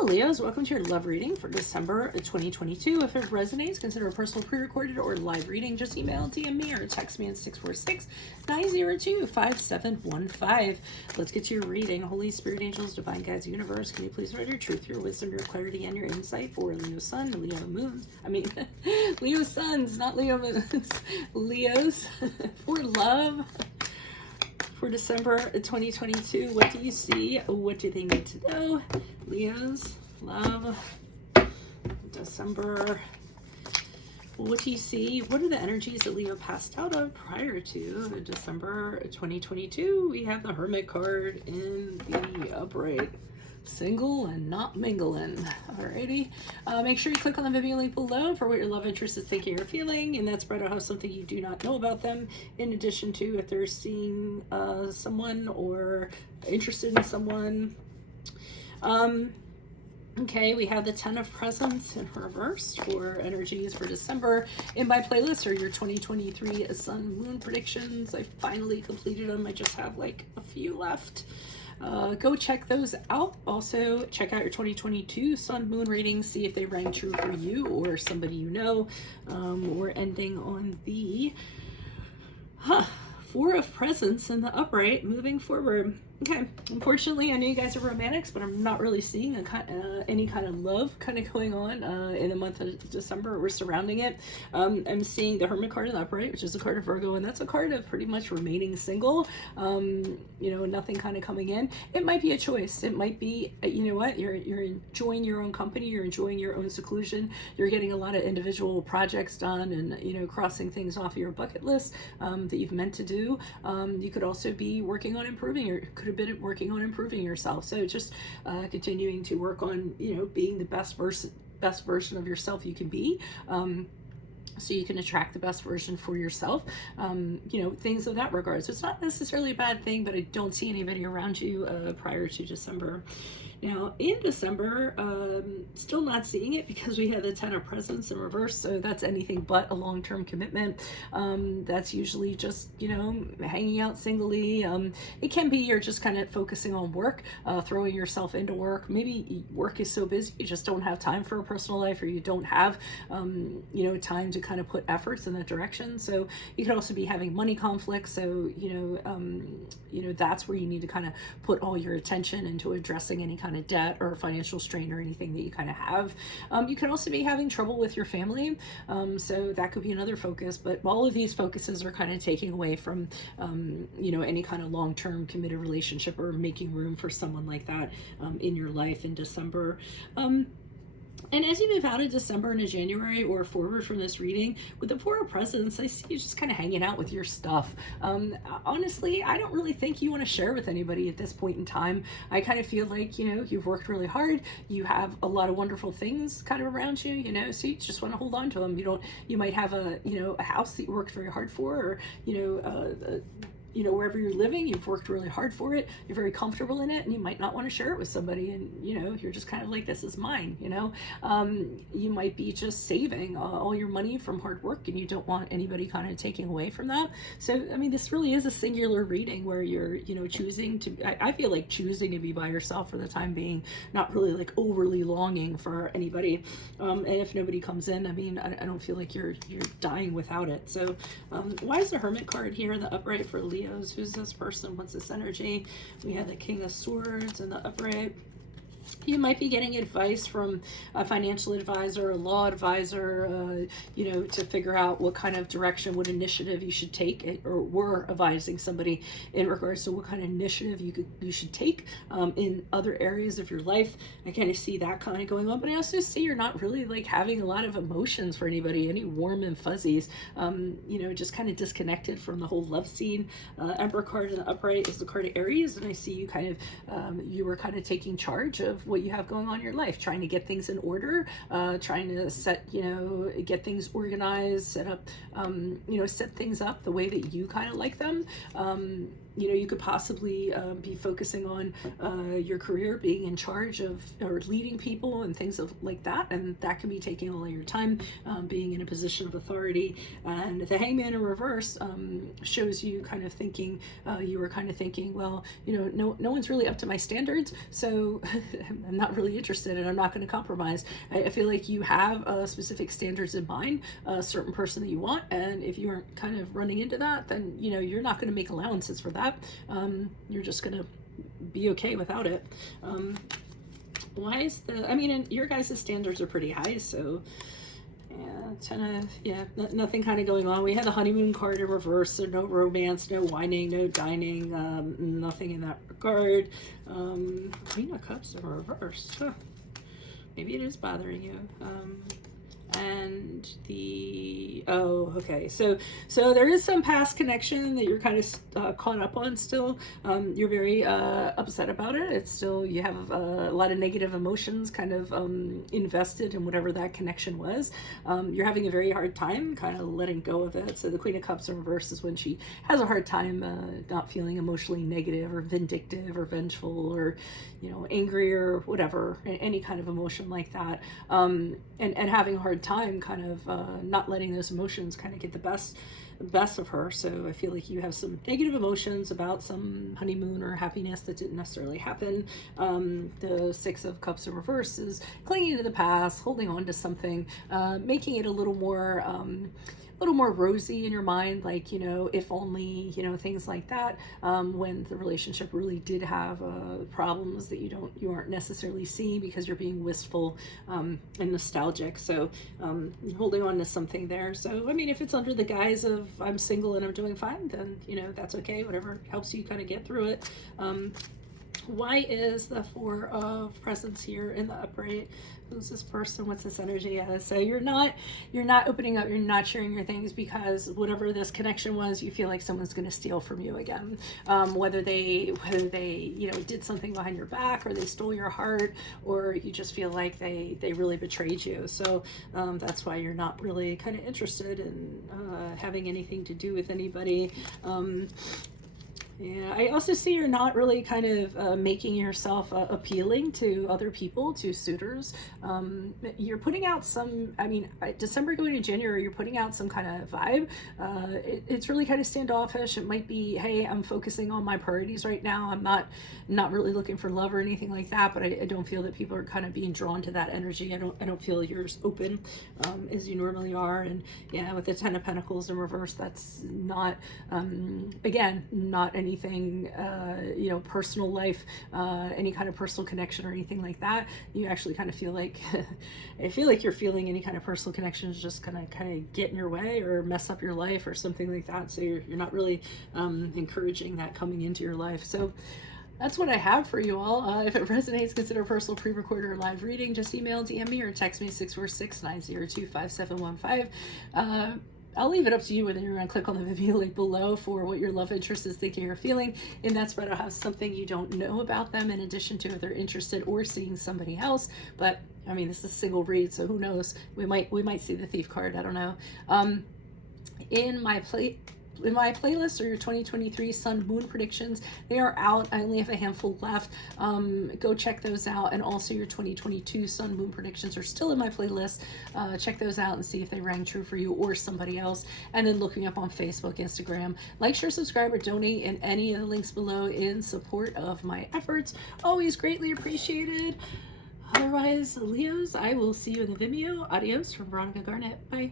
Hello Leos, welcome to your love reading for December 2022. If it resonates, consider a personal pre-recorded or live reading. Just email, DM me, or text me at 646-902-5715. Let's get to your reading. Holy Spirit, angels, divine guides, universe, can you please write your truth, your wisdom, your clarity, and your insight for Leo Sun, Leo Moons, Leo Suns, not Leo Moons, Leos, for love. For December 2022, what do you see? What do they need to know? Leos, love, December. What do you see? What are the energies that Leo passed out of prior to December 2022? We have the Hermit card in the upright. Single and not mingling. Alrighty. Make sure you click on the video link below for what your love interest is thinking or feeling, and that's spread out how something you do not know about them, in addition to if they're seeing someone or interested in someone. Okay, we have the 10 of Presents in reverse for energies for December. In my playlist are your 2023 Sun Moon predictions. I finally completed them. I just have like a few left. Go check those out. Also, check out your 2022 Sun Moon readings. See if they rang true for you or somebody you know. We're ending on the Four of Presents in the upright, moving forward. Okay, unfortunately, I know you guys are romantics, but I'm not really seeing any kind of love kind of going on in the month of December or surrounding it. I'm seeing the Hermit card in the upright, which is a card of Virgo, and that's a card of pretty much remaining single. You know, nothing kind of coming in. It might be a choice. It might be, you know what, you're enjoying your own company, you're enjoying your own seclusion, you're getting a lot of individual projects done, and you know, crossing things off your bucket list that you've meant to do. You could also be working on improving, or could have been working on improving yourself. So just continuing to work on, you know, being the best version of yourself you can be. So you can attract the best version for yourself, you know, things of that regard. So it's not necessarily a bad thing, but I don't see anybody around you prior to December. Now, in December, still not seeing it because we had the 10 of Presents in reverse, so that's anything but a long-term commitment. That's usually just, you know, hanging out singly. It can be you're just kind of focusing on work, throwing yourself into work. Maybe work is so busy you just don't have time for a personal life, or you don't have, you know, time to kind of put efforts in that direction. So you could also be having money conflicts. So, you know, that's where you need to kind of put all your attention into addressing any kind of debt or financial strain or anything that you kind of have. You can also be having trouble with your family, so that could be another focus, but all of these focuses are kind of taking away from you know, any kind of long-term committed relationship or making room for someone like that in your life in December. And as you move out of December into January or forward from this reading, with the Four of Presents, I see you just kind of hanging out with your stuff. Honestly, I don't really think you want to share with anybody at this point in time. I kind of feel like, you know, you've worked really hard. You have a lot of wonderful things kind of around you, you know, so you just want to hold on to them. You might have a, you know, a house that you worked very hard for, or, you know, wherever you're living, you've worked really hard for it, you're very comfortable in it, and you might not want to share it with somebody, and, you know, you're just kind of like, this is mine, you know. You might be just saving all your money from hard work, and you don't want anybody kind of taking away from that. So, I mean, this really is a singular reading where you're, you know, choosing to, I feel like choosing to be by yourself for the time being, not really like overly longing for anybody. And if nobody comes in, I mean, I don't feel like you're dying without it. So why is the Hermit card here in the upright for Leo? Who's this person? What's this energy? We have the King of Swords in the upright. You might be getting advice from a financial advisor, a law advisor, you know, to figure out what kind of direction, what initiative you should take, or we're advising somebody in regards to what kind of initiative you should take in other areas of your life. I kind of see that kind of going on, but I also see you're not really like having a lot of emotions for anybody, any warm and fuzzies, you know, just kind of disconnected from the whole love scene. Emperor card in the upright is the card of Aries, and I see you kind of, you were kind of taking charge of what you have going on in your life, trying to get things in order, trying to set, you know, get things organized, set up, you know, set things up the way that you kind of like them. you know, you could possibly be focusing on your career, being in charge of or leading people and things of like that, and that can be taking all of your time, being in a position of authority. And the Hangman in reverse shows you kind of thinking, you were kind of thinking, well, you know, no one's really up to my standards, so I'm not really interested, and I'm not going to compromise. I feel like you have specific standards in mind, a certain person that you want, and if you aren't kind of running into that, then, you know, you're not going to make allowances for that. You're just going to be okay without it. Why is I mean, and your guys' standards are pretty high, so nothing kind of going on. We had the honeymoon card in reverse, so no romance, no whining, no dining, nothing in that regard. Queen of Cups in reverse. Huh. Maybe it is bothering you. And okay, so there is some past connection that you're kind of caught up on still. You're very upset about it. It's still, you have a lot of negative emotions kind of invested in whatever that connection was. You're having a very hard time kind of letting go of it. So the Queen of Cups in reverse is when she has a hard time not feeling emotionally negative or vindictive or vengeful or, you know, angry or whatever, any kind of emotion like that, and having a hard time kind of not letting those emotions kind of get the best of her. So I feel like you have some negative emotions about some honeymoon or happiness that didn't necessarily happen. The Six of Cups in reverse is clinging to the past, holding on to something, making it a little more rosy in your mind, like, you know, if only, you know, things like that, when the relationship really did have problems that you aren't necessarily seeing because you're being wistful and nostalgic. So holding on to something there. So I mean, if it's under the guise of I'm single and I'm doing fine, then, you know, that's okay, whatever helps you kind of get through it. Why is the Four of Presents here in the upright? Who's this person? What's this energy? So you're not opening up, you're not sharing your things because whatever this connection was, you feel like someone's going to steal from you again. Whether they you know, did something behind your back, or they stole your heart, or you just feel like they really betrayed you. So that's why you're not really kind of interested in having anything to do with anybody. Yeah, I also see you're not really kind of making yourself appealing to other people, to suitors. You're putting out some, I mean, December going to January, you're putting out some kind of vibe. It's really kind of standoffish. It might be, hey, I'm focusing on my priorities right now. I'm not really looking for love or anything like that, but I don't feel that people are kind of being drawn to that energy. I don't feel you're as open as you normally are. And yeah, with the Ten of Pentacles in reverse, that's not, again, not anything, you know, personal life, any kind of personal connection or anything like that. You actually kind of feel like, I feel like you're feeling any kind of personal connection is just gonna kind of get in your way or mess up your life or something like that. So you're not really encouraging that coming into your life. So that's what I have for you all. If it resonates, consider a personal pre-recorded or live reading. Just email, DM me, or text me 646-902-5715. I'll leave it up to you whether you're going to click on the video link below for what your love interest is thinking or feeling. In that spread, I'll have something you don't know about them in addition to if they're interested or seeing somebody else. But I mean, this is a single read, so who knows? We might see the Thief card. I don't know. In my playlist are your 2023 Sun Moon predictions. They are out. I only have a handful left. Go check those out. And also your 2022 Sun Moon predictions are still in my playlist. Check those out and see if they rang true for you or somebody else. And then look me up on Facebook, Instagram. Like, share, subscribe, or donate in any of the links below in support of my efforts. Always greatly appreciated. Otherwise, Leos, I will see you in the Vimeo. Adios from Veronica Garnet. Bye.